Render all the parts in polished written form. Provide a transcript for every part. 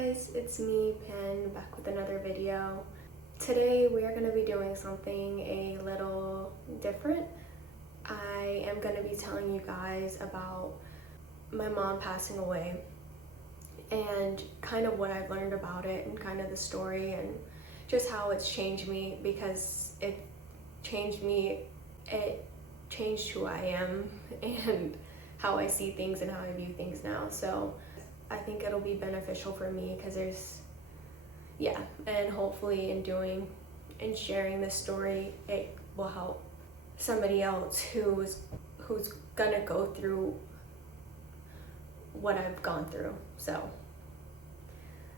guys, it's me, Pen, back with another video. Today we are going to be doing something a little different. I am going to be telling you guys about my mom passing away and kind of what I've learned about it and kind of the story and just how it's changed me, because it changed me, it changed who I am and how I see things and how I view things now. So I think it'll be beneficial for me because and hopefully in doing and sharing this story, it will help somebody else who's gonna go through what I've gone through. So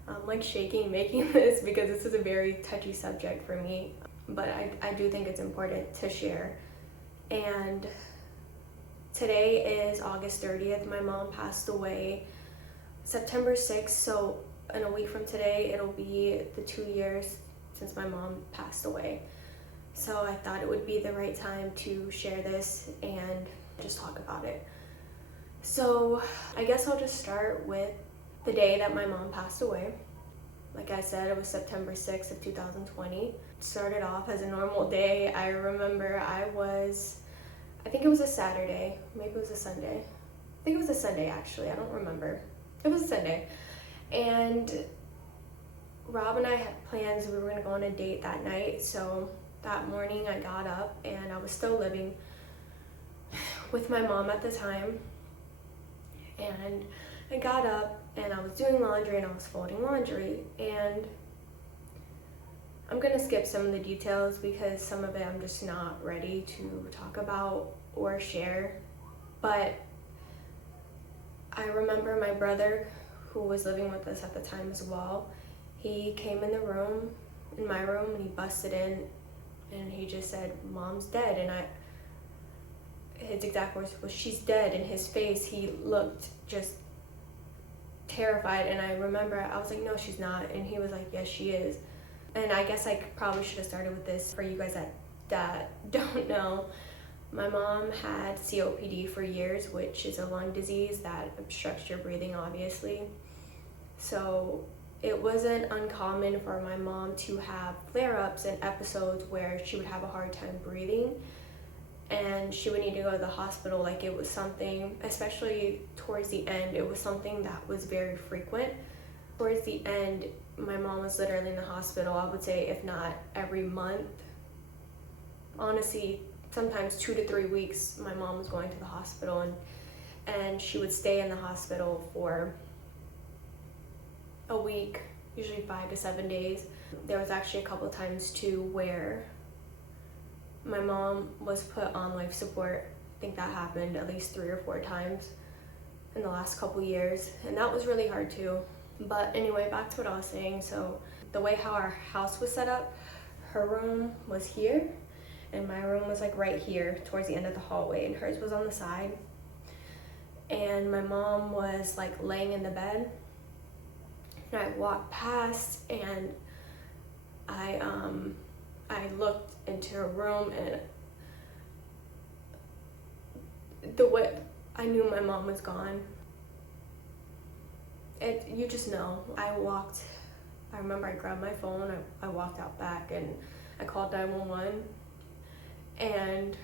I'm like shaking making this because this is a very touchy subject for me, but I do think it's important to share. And today is August 30th. My mom passed away September 6th, so in a week from today it'll be the 2 years since my mom passed away. So I thought it would be the right time to share this and just talk about it. So I guess I'll just start with the day that my mom passed away. Like I said, it was September 6th of 2020. It started off as a normal day. I remember I think it was a Saturday, maybe it was a Sunday. I think it was a Sunday actually, I don't remember. It was a Sunday. And Rob and I had plans, we were gonna go on a date that night. So that morning I got up and I was still living with my mom at the time. And I got up and I was doing laundry and I was folding laundry. And I'm gonna skip some of the details because some of it I'm just not ready to talk about or share. But I remember my brother, who was living with us at the time as well, he came in my room, and he busted in and he just said, "Mom's dead." And his exact words was, "She's dead." In his face, he looked just terrified. And I remember I was like, "No, she's not." And he was like, "Yes, she is." And I guess I probably should have started with this for you guys that don't know. My mom had COPD for years, which is a lung disease that obstructs your breathing, obviously. So it wasn't uncommon for my mom to have flare-ups and episodes where she would have a hard time breathing and she would need to go to the hospital. Like, it was something, especially towards the end, it was something that was very frequent. Towards the end, my mom was literally in the hospital, I would say, if not every month. Honestly, sometimes 2 to 3 weeks, my mom was going to the hospital, and she would stay in the hospital for a week, usually 5 to 7 days. There was actually a couple of times too where my mom was put on life support. I think that happened at least 3 or 4 times in the last couple years, and that was really hard too. But anyway, back to what I was saying. So the way how our house was set up, her room was here and my room was like right here towards the end of the hallway, and hers was on the side. And my mom was like laying in the bed, and I walked past and I looked into her room, and the way I knew my mom was gone. You just know. I remember I grabbed my phone, I walked out back and I called 911. And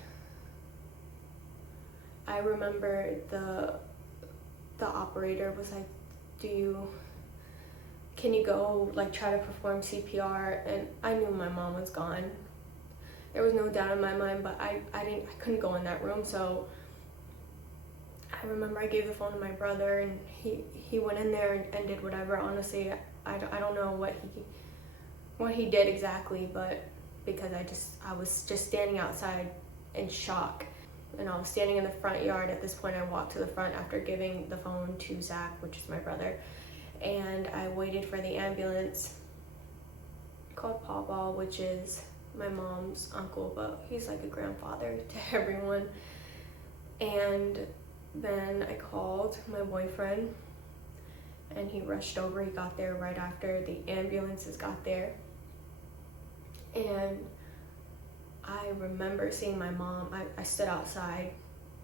I remember the operator was like, can you go like try to perform CPR? And I knew my mom was gone. There was no doubt in my mind, but I couldn't go in that room. So I remember I gave the phone to my brother, and he went in there and did whatever. Honestly, I don't know what he did exactly, but because I was just standing outside in shock, and I was standing in the front yard. At this point, I walked to the front after giving the phone to Zach, which is my brother, and I waited for the ambulance. Called Pawpaw, which is my mom's uncle, but he's like a grandfather to everyone. And then I called my boyfriend, and he rushed over. He got there right after the ambulances got there. And I remember seeing my mom. I stood outside.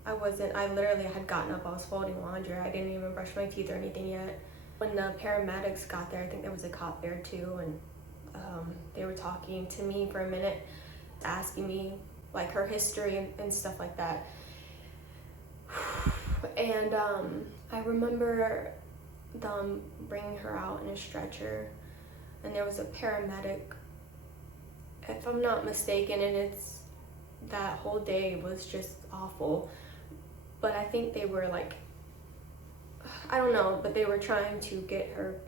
I literally had gotten up. I was folding laundry. I didn't even brush my teeth or anything yet. When the paramedics got there, I think there was a cop there too, and they were talking to me for a minute, asking me like her history and stuff like that. And I remember them bringing her out in a stretcher, and there was a paramedic, if I'm not mistaken, and it's that whole day was just awful. But I think they were like, I don't know, but they were trying to get her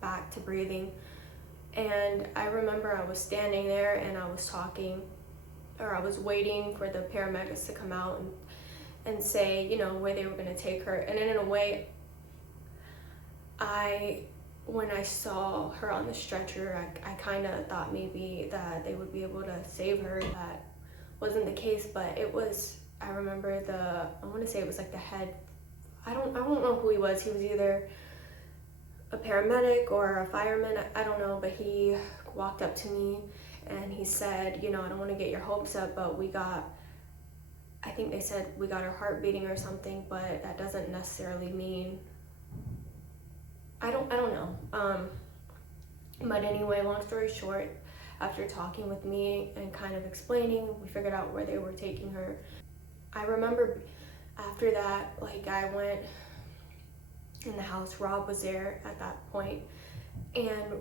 back to breathing. And I remember I was standing there and I was talking, or I was waiting for the paramedics to come out and say, you know, where they were going to take her. And in a way, when I saw her on the stretcher, I kind of thought maybe that they would be able to save her. That wasn't the case, but it was, I remember I want to say it was like the head, I don't know who he was. He was either a paramedic or a fireman, I don't know, but he walked up to me and he said, you know, I don't want to get your hopes up, but I think they said we got her heart beating or something, but that doesn't necessarily mean, I don't know. But anyway, long story short, after talking with me and kind of explaining, we figured out where they were taking her. I remember after that, like, I went in the house. Rob was there at that point, and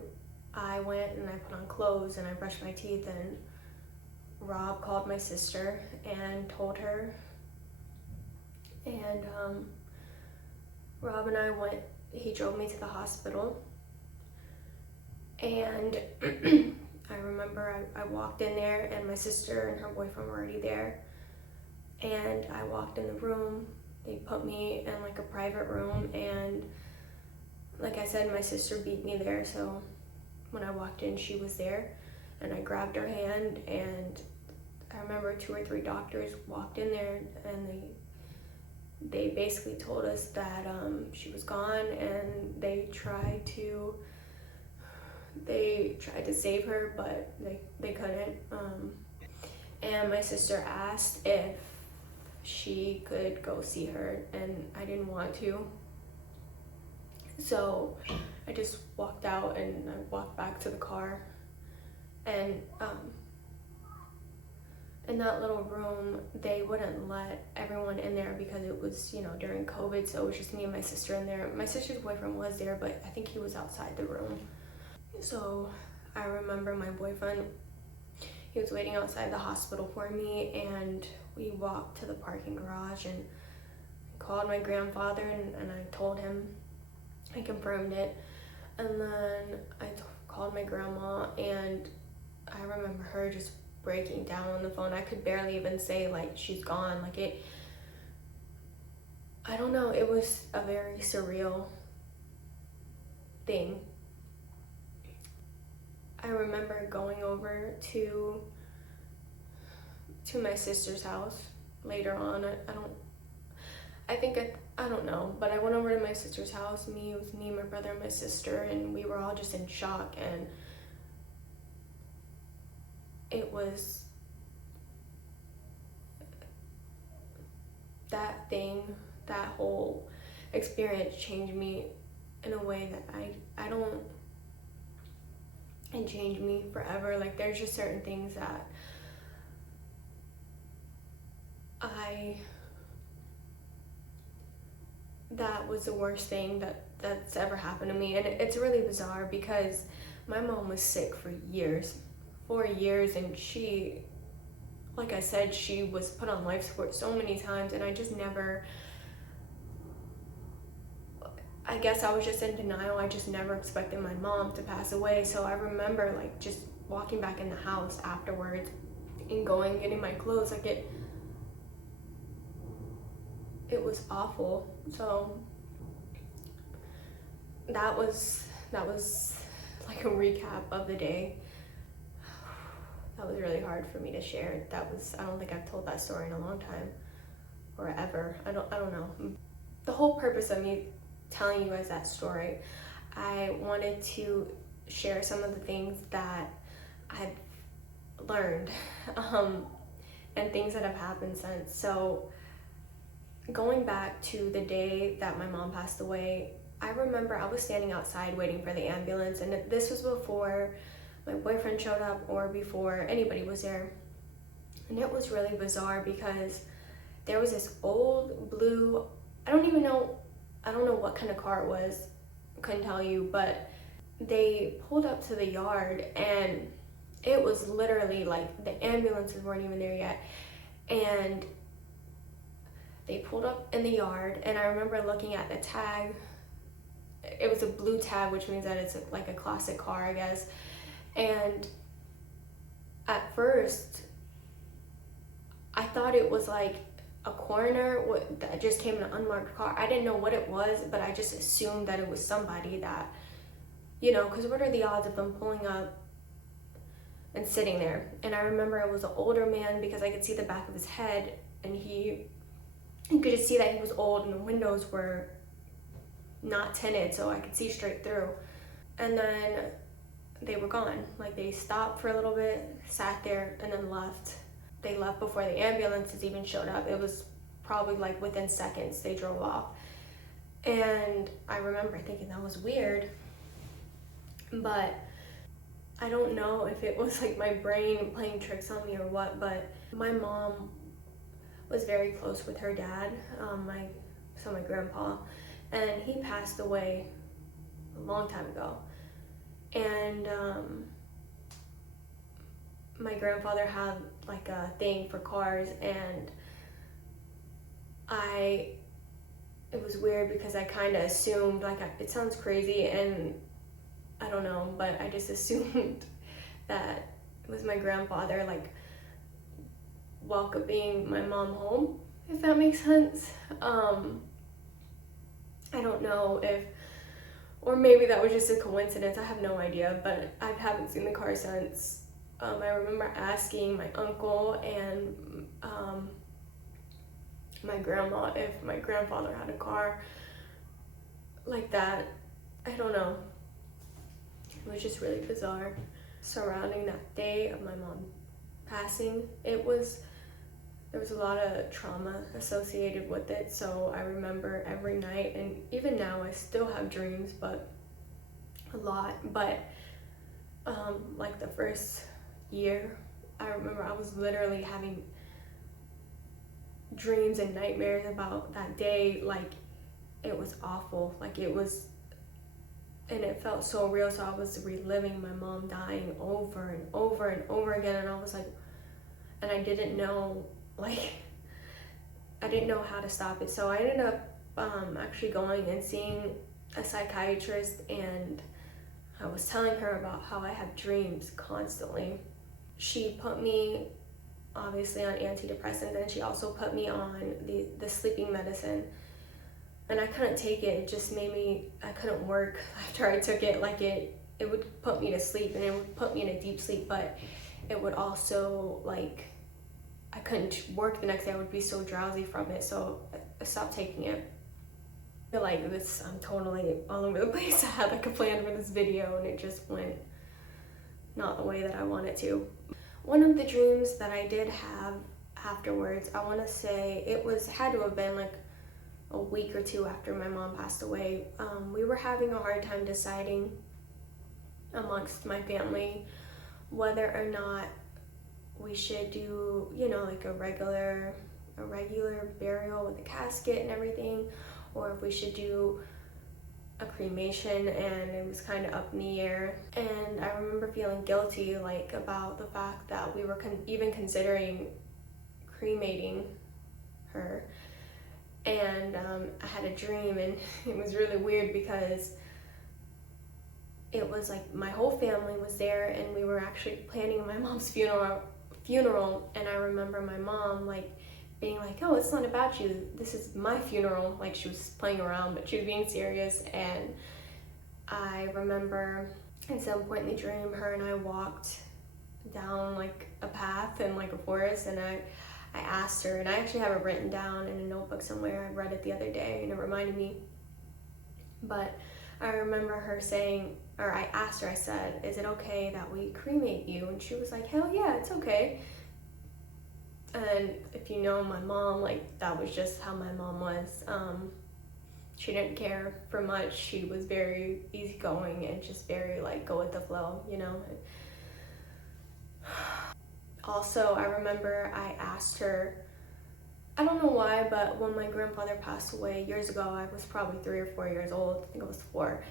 I went and I put on clothes and I brushed my teeth, and Rob called my sister and told her, and Rob and I went, he drove me to the hospital, and I remember I walked in there and my sister and her boyfriend were already there, and I walked in the room. They put me in like a private room, and like I said, my sister beat me there, so when I walked in, she was there, and I grabbed her hand, and I remember 2 or 3 doctors walked in there, and they basically told us that she was gone, and they tried to save her, but they couldn't. And my sister asked if she could go see her, and I didn't want to. So I just walked out and I walked back to the car, and in that little room, they wouldn't let everyone in there because it was, you know, during COVID, so it was just me and my sister in there. My sister's boyfriend was there, but I think he was outside the room. So I remember my boyfriend, he was waiting outside the hospital for me, and we walked to the parking garage and called my grandfather, and I told him, I confirmed it, and then I called my grandma, and I remember her just breaking down on the phone. I could barely even say like she's gone. Like I don't know, it was a very surreal thing. I remember going over to my sister's house later on. I don't know, but I went over to my sister's house. It was me, my brother, and my sister, and we were all just in shock, and it was that whole experience changed me in a way that it changed me forever. Like, there's just certain things that that was the worst thing that's ever happened to me. And it's really bizarre because my mom was sick for years, 4 years, and she, like I said, she was put on life support so many times, and I just never, I guess I was just in denial. I just never expected my mom to pass away. So I remember like just walking back in the house afterwards and getting my clothes, like it was awful. So that was like a recap of the day. That was really hard for me to share. I don't think I've told that story in a long time, or ever. I don't know. The whole purpose of me telling you guys that story, I wanted to share some of the things that I've learned, and things that have happened since. So going back to the day that my mom passed away, I remember I was standing outside waiting for the ambulance, and this was before my boyfriend showed up or before anybody was there. And it was really bizarre because there was this old blue, I don't know what kind of car it was, couldn't tell you, but they pulled up to the yard and it was literally like the ambulances weren't even there yet. And they pulled up in the yard, and I remember looking at the tag. It was a blue tag, which means that it's like a classic car, I guess. And at first, I thought it was like a coroner that just came in an unmarked car. I didn't know what it was, but I just assumed that it was somebody that, because what are the odds of them pulling up and sitting there? And I remember it was an older man because I could see the back of his head, and you could just see that he was old, and the windows were not tinted, so I could see straight through. And then they were gone. Like, they stopped for a little bit, sat there, and then left. They left before the ambulances even showed up. It was probably like within seconds they drove off. And I remember thinking that was weird, but I don't know if it was like my brain playing tricks on me or what, but my mom was very close with her dad, my grandpa, and he passed away a long time ago. And my grandfather had like a thing for cars, and it was weird because I kind of assumed, like, it sounds crazy and I don't know, but I just assumed that it was my grandfather, like, welcoming my mom home, if that makes sense. I don't know or maybe that was just a coincidence, I have no idea, but I haven't seen the car since. I remember asking my uncle and my grandma if my grandfather had a car like that. I don't know. It was just really bizarre. Surrounding that day of my mom passing, there was a lot of trauma associated with it, so I remember every night, and even now I still have dreams, but a lot. But like the first year, I remember I was literally having dreams and nightmares about that day. Like, it was awful, like it was, and it felt so real. So I was reliving my mom dying over and over and over again, and I was like, and I didn't know how to stop it. So I ended up actually going and seeing a psychiatrist, and I was telling her about how I have dreams constantly. She put me obviously on antidepressants, and she also put me on the sleeping medicine, and I couldn't take it. It just made me, I couldn't work after I took it. Like, it would put me to sleep, and it would put me in a deep sleep, but it would also, like, I couldn't work the next day. I would be so drowsy from it, so I stopped taking it. I feel like I'm totally all over the place. I had like a plan for this video, and it just went not the way that I wanted to. One of the dreams that I did have afterwards, I want to say had to have been like a week or two after my mom passed away. We were having a hard time deciding amongst my family whether or not we should do, like a regular burial with a casket and everything, or if we should do a cremation, and it was kind of up in the air. And I remember feeling guilty, like, about the fact that we were even considering cremating her. And I had a dream, and it was really weird because it was like my whole family was there, and we were actually planning my mom's funeral. And I remember my mom, like, being like, oh, it's not about you, this is my funeral. Like, she was playing around, but she was being serious. And I remember at some point in the dream, her and I walked down like a path in like a forest, and I asked her, and I actually have it written down in a notebook somewhere. I read it the other day and it reminded me. But I remember her saying, or I asked her, I said, is it okay that we cremate you? And she was like, hell yeah, it's okay. And if you know my mom, like, that was just how my mom was. She didn't care for much. She was very easygoing and just very like go with the flow, you know. Also, I remember I asked her, I don't know why, but when my grandfather passed away years ago, I was probably 3 or 4 years old. I think I was 4.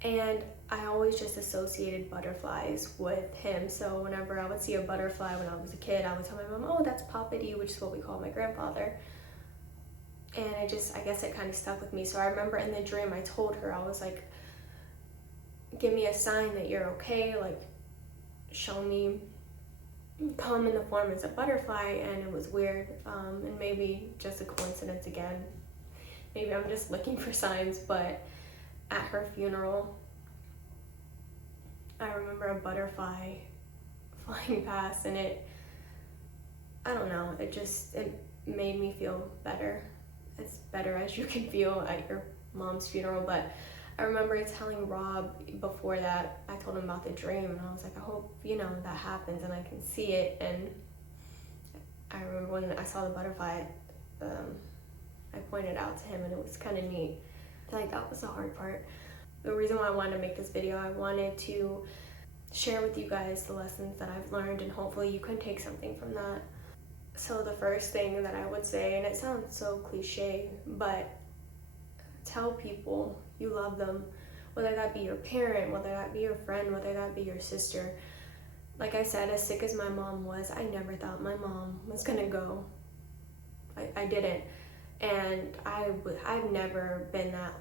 And I always just associated butterflies with him. So whenever I would see a butterfly when I was a kid, I would tell my mom, oh, that's Papadi, which is what we call my grandfather. And I guess it kind of stuck with me. So I remember in the dream, I told her, I was like, give me a sign that you're okay. Like, show me, come in the form as a butterfly. And it was weird. And maybe just a coincidence again. Maybe I'm just looking for signs, but at her funeral, I remember a butterfly flying past, and I don't know, it made me feel better, as better as you can feel at your mom's funeral. But I remember telling Rob before that, I told him about the dream, and I was like, I hope, you know, that happens and I can see it. And I remember when I saw the butterfly, I pointed out to him, and it was kind of neat. I feel like that was the hard part. The reason why I wanted to make this video, I wanted to share with you guys the lessons that I've learned, and hopefully you can take something from that. So the first thing that I would say, and it sounds so cliche, but tell people you love them, whether that be your parent, whether that be your friend, whether that be your sister. Like I said, as sick as my mom was, I never thought my mom was gonna go. I didn't. And I've never been that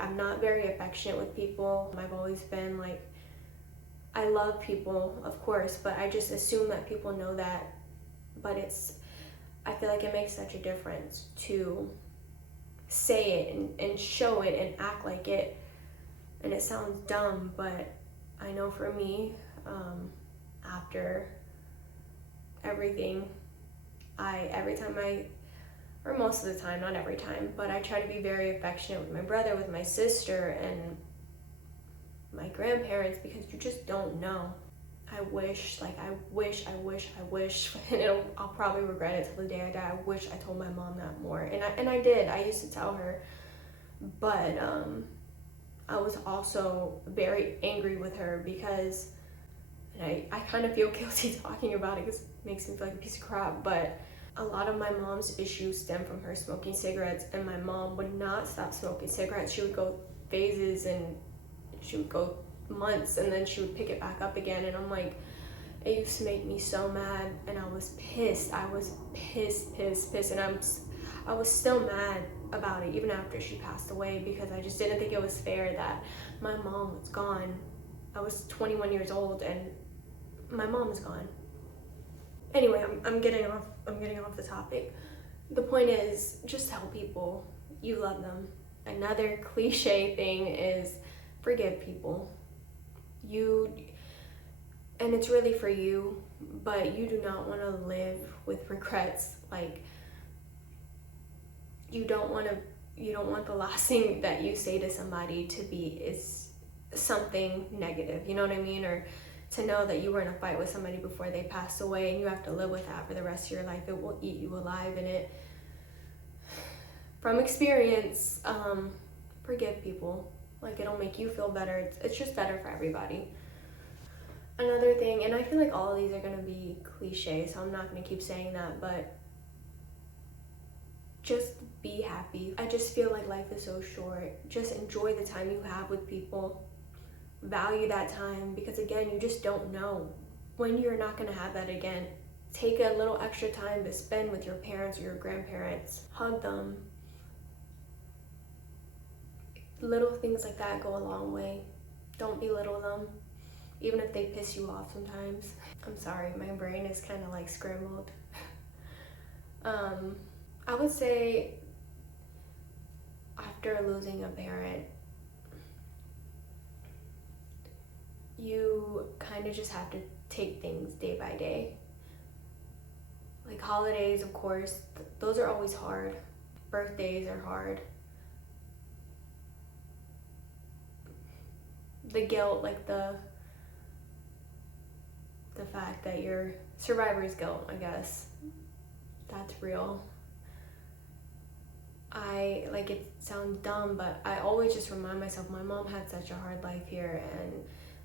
I'm not very affectionate with people. I've always been like, I love people, of course, but I just assume that people know that. But I feel like it makes such a difference to say it and show it and act like it. And it sounds dumb, but I know for me, after everything, or most of the time, not every time, but I try to be very affectionate with my brother, with my sister, and my grandparents, because you just don't know. I wish, and I'll probably regret it till the day I die. I wish I told my mom that more, and I did. I used to tell her, but I was also very angry with her because, and I kind of feel guilty talking about it because it makes me feel like a piece of crap, but a lot of my mom's issues stem from her smoking cigarettes, and my mom would not stop smoking cigarettes. She would go phases, and she would go months, and then she would pick it back up again. And I'm like, it used to make me so mad, and I was pissed. I was pissed, and I was still mad about it even after she passed away, because I just didn't think it was fair that my mom was gone. I was 21 years old, and my mom is gone. Anyway, I'm getting off the topic. The point is, just tell people you love them. Another cliche thing is forgive people. And it's really for you, but you do not want to live with regrets. Like, you don't want the last thing that you say to somebody to be is something negative, you know what I mean? Or to know that you were in a fight with somebody before they passed away, and you have to live with that for the rest of your life. It will eat you alive, and it, from experience, forgive people. Like, it'll make you feel better. It's just better for everybody. Another thing, and I feel like all of these are gonna be cliche, so I'm not gonna keep saying that, but just be happy. I just feel like life is so short. Just enjoy the time you have with people. Value that time, because again, you just don't know when you're not going to have that again. Take a little extra time to spend with your parents or your grandparents. Hug them. Little things like that go a long way. Don't belittle them, even if they piss you off sometimes. I'm sorry, my brain is kind of like scrambled. I would say after losing a parent, you kind of just have to take things day by day. Like holidays, of course, those are always hard. Birthdays are hard. The guilt, like the fact that you're survivor's guilt, I guess, that's real. like, it sounds dumb, but I always just remind myself my mom had such a hard life here, and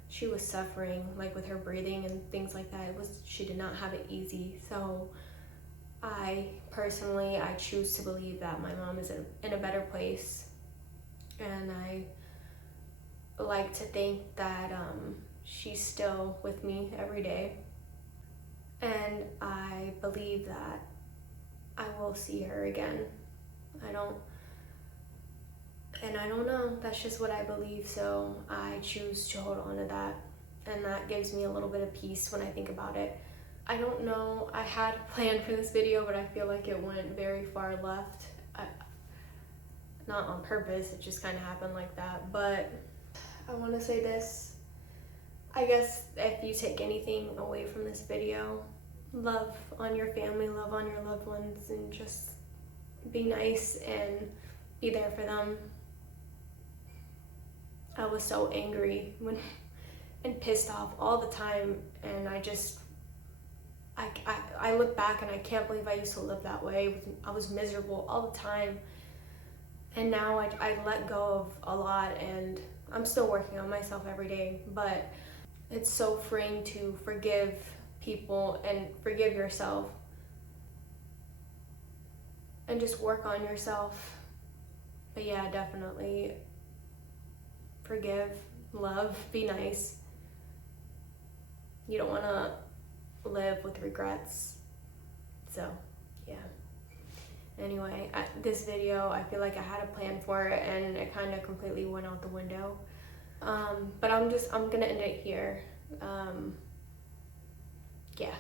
she was suffering, like, with her breathing and things like that. She did not have it easy. So I choose to believe that my mom is in a better place, and I like to think that she's still with me every day, and I believe that I will see her again. I don't know, that's just what I believe, so I choose to hold on to that, and that gives me a little bit of peace when I think about it. I don't know, I had a plan for this video, but I feel like it went very far left. Not on purpose, it just kind of happened like that, but I want to say this. I guess if you take anything away from this video, love on your family, love on your loved ones, and just be nice and be there for them. I was so angry and pissed off all the time, and I look back and I can't believe I used to live that way. I was miserable all the time, and now I let go of a lot, and I'm still working on myself every day, but it's so freeing to forgive people and forgive yourself and just work on yourself. But yeah, definitely forgive, love, be nice. You don't want to live with regrets. So yeah. Anyway, this video, I feel like I had a plan for it, and it kind of completely went out the window. But I'm gonna end it here. Yeah.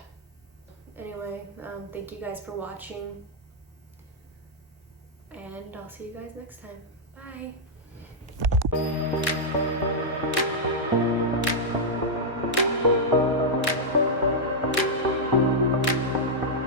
Anyway, thank you guys for watching, and I'll see you guys next time. Bye.